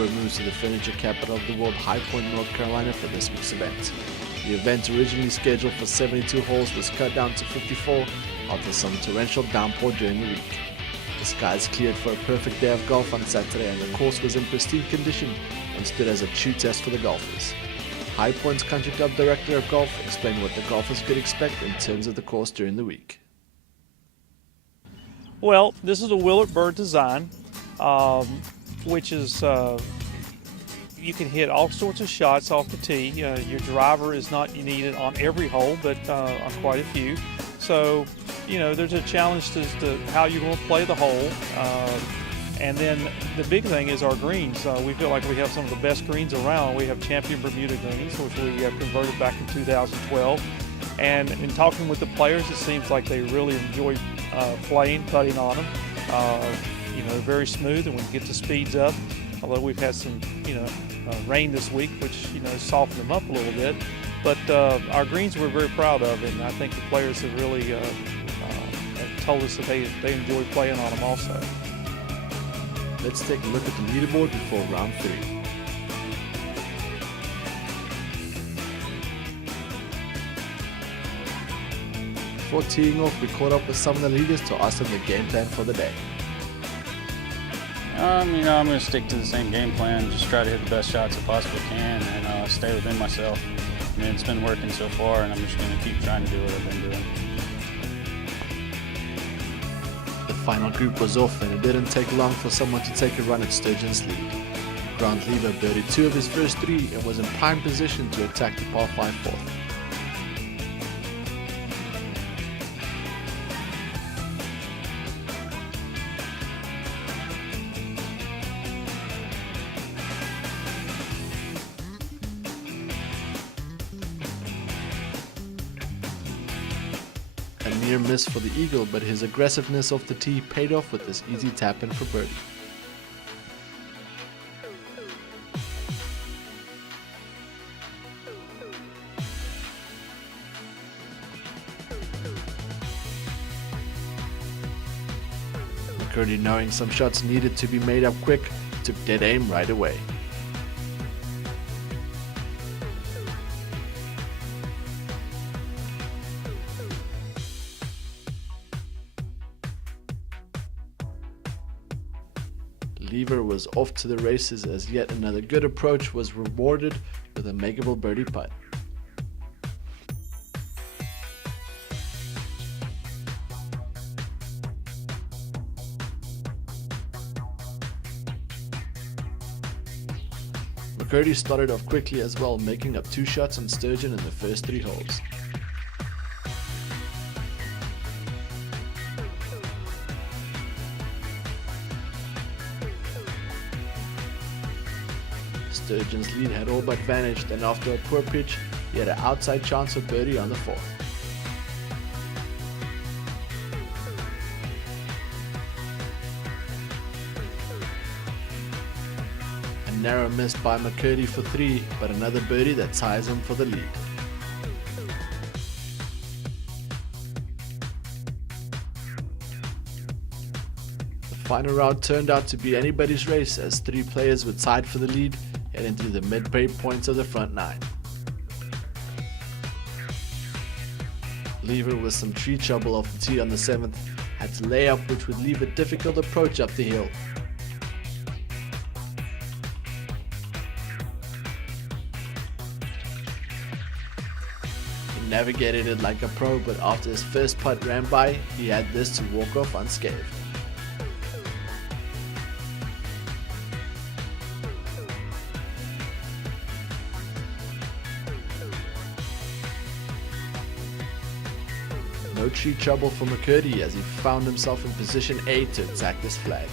Leesburg moves to the furniture capital of the world, High Point, North Carolina, for this week's event. The event, originally scheduled for 72 holes, was cut down to 54 after some torrential downpour during the week. The skies cleared for a perfect day of golf on Saturday, and the course was in pristine condition and stood as a true test for the golfers. High Point's Country Club Director of Golf explained what the golfers could expect in terms of the course during the week. Well, this is a Willow bird design, which is you can hit all sorts of shots off the tee. Your driver is not needed on every hole, but on quite a few. So, there's a challenge as to how you're going to play the hole. And then the big thing is our greens. We feel like we have some of the best greens around. We have Champion Bermuda greens, which we converted back in 2012. And in talking with the players, it seems like they really enjoy putting on them. Very smooth, and we can get the speeds up. Although we've had some, rain this week, which, softened them up a little bit. But our greens we're very proud of, and I think the players have really have told us that they enjoy playing on them also. Let's take a look at the leaderboard before round 3. Before teeing off, we caught up with some of the leaders to ask them the game plan for the day. I'm going to stick to the same game plan, just try to hit the best shots I possibly can, and stay within myself. It's been working so far, and I'm just going to keep trying to do what I've been doing. The final group was off, and it didn't take long for someone to take a run at Sturgeon's lead. Grant Lever birdied 2 of his first 3 and was in prime position to attack the par 5 fourth. A near miss for the eagle, but his aggressiveness off the tee paid off with this easy tap-in for birdie. McCurdy, knowing some shots needed to be made up quick, took dead aim right away. Lever was off to the races as yet another good approach was rewarded with a makeable birdie putt. McCurdy started off quickly as well, making up 2 shots on Sturgeon in the first 3 holes. Sturgeon's lead had all but vanished, and after a poor pitch, he had an outside chance of birdie on the 4th. A narrow miss by McCurdy for 3, but another birdie that ties him for the lead. The final round turned out to be anybody's race, as 3 players were tied for the lead heading through the mid-pay points of the front 9. Lever, with some tree trouble off the tee on the 7th, had to lay up, which would leave a difficult approach up the hill. He navigated it like a pro, but after his first putt ran by, he had this to walk off unscathed. No tree trouble for McCurdy as he found himself in position A to attack this flag.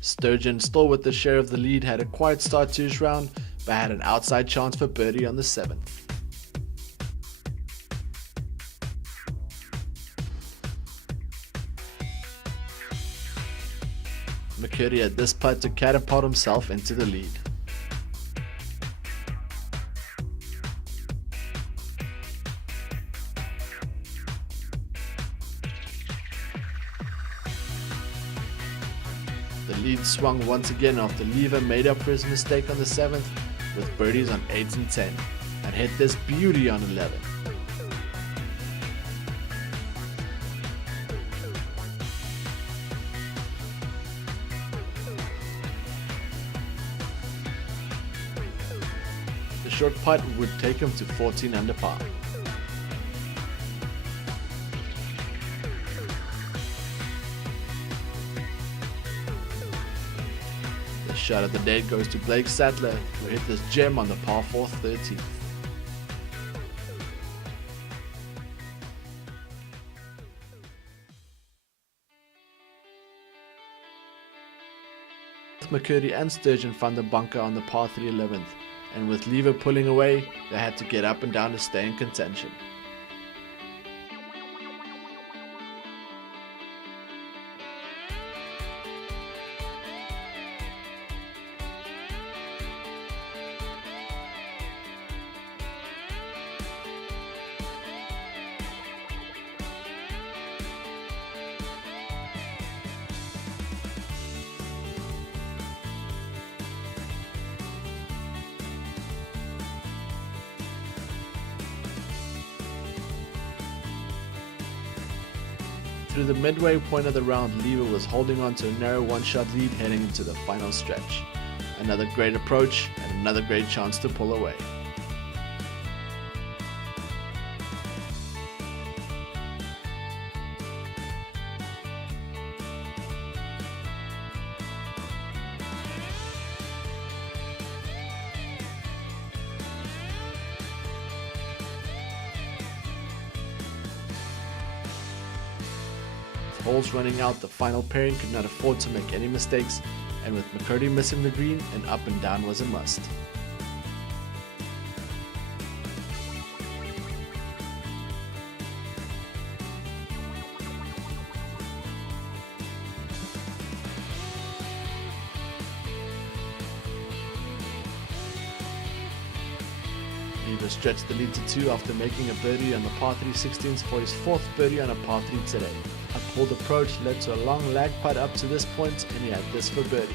Sturgeon, still with the share of the lead, had a quiet start to his round, but had an outside chance for birdie on the 7th. McCurdy had this putt to catapult himself into the lead. The lead swung once again after Lever made up for his mistake on the 7th with birdies on 8 and 10 and hit this beauty on 11. The short putt would take him to 14 under par. The shot of the day goes to Blake Sattler, who hit this gem on the par 4 13th. McCurdy and Sturgeon found the bunker on the par 3 11th, and with Lever pulling away, they had to get up and down to stay in contention. Through the midway point of the round, Lever was holding on to a narrow one-shot lead heading into the final stretch. Another great approach and another great chance to pull away. Holes running out, the final pairing could not afford to make any mistakes, and with McCurdy missing the green, an up and down was a must. Lever stretched the lead to 2 after making a birdie on the par 3 16th for his 4th birdie on a par 3 today. A pulled approach led to a long lag putt up to this point, and he had this for birdie.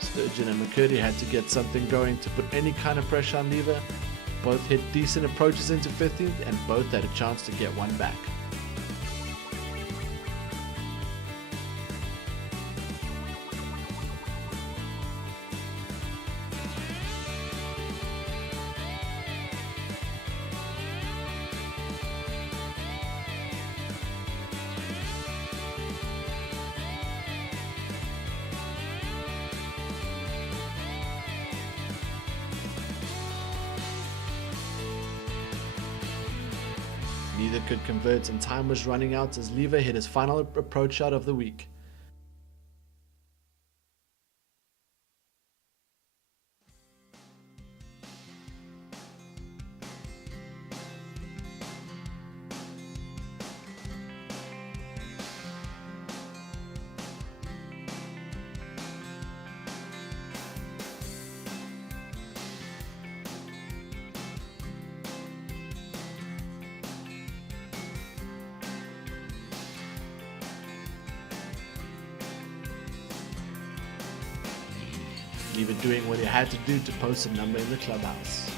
Sturgeon and McCurdy had to get something going to put any kind of pressure on Lever. Both hit decent approaches into 15th, and both had a chance to get one back. Neither could convert, and time was running out as Lever hit his final approach shot of the week. Lever doing what he had to do to post a number in the clubhouse.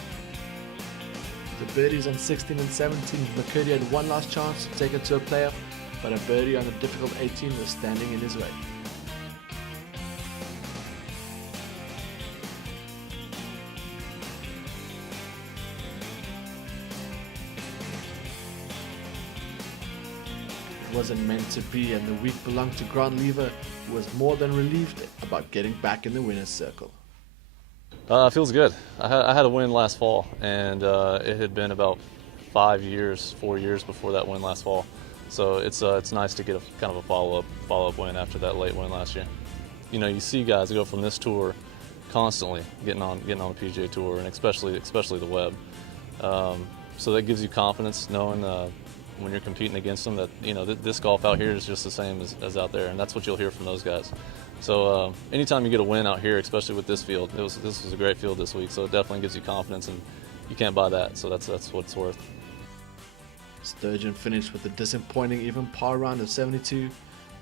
The birdies on 16 and 17, McCurdy had one last chance to take it to a playoff, but a birdie on the difficult 18 was standing in his way. It wasn't meant to be, and the week belonged to Grant Lever, who was more than relieved about getting back in the winner's circle. Feels good. I had a win last fall, and it had been about 4 years before that win last fall. So it's nice to get a kind of a follow-up win after that late win last year. You know, you see guys go from this tour constantly getting on the PGA Tour, and especially the Web. So that gives you confidence knowing when you're competing against them that, you know, this golf out here is just the same as out there, and that's what you'll hear from those guys. So anytime you get a win out here, especially with this field, this was a great field this week. So it definitely gives you confidence, and you can't buy that. So that's what it's worth. Sturgeon finished with a disappointing even par round of 72,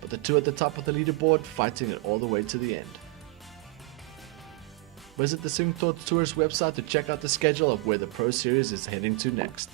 but the two at the top of the leaderboard fighting it all the way to the end. Visit the SwingThought Tours website to check out the schedule of where the Pro Series is heading to next.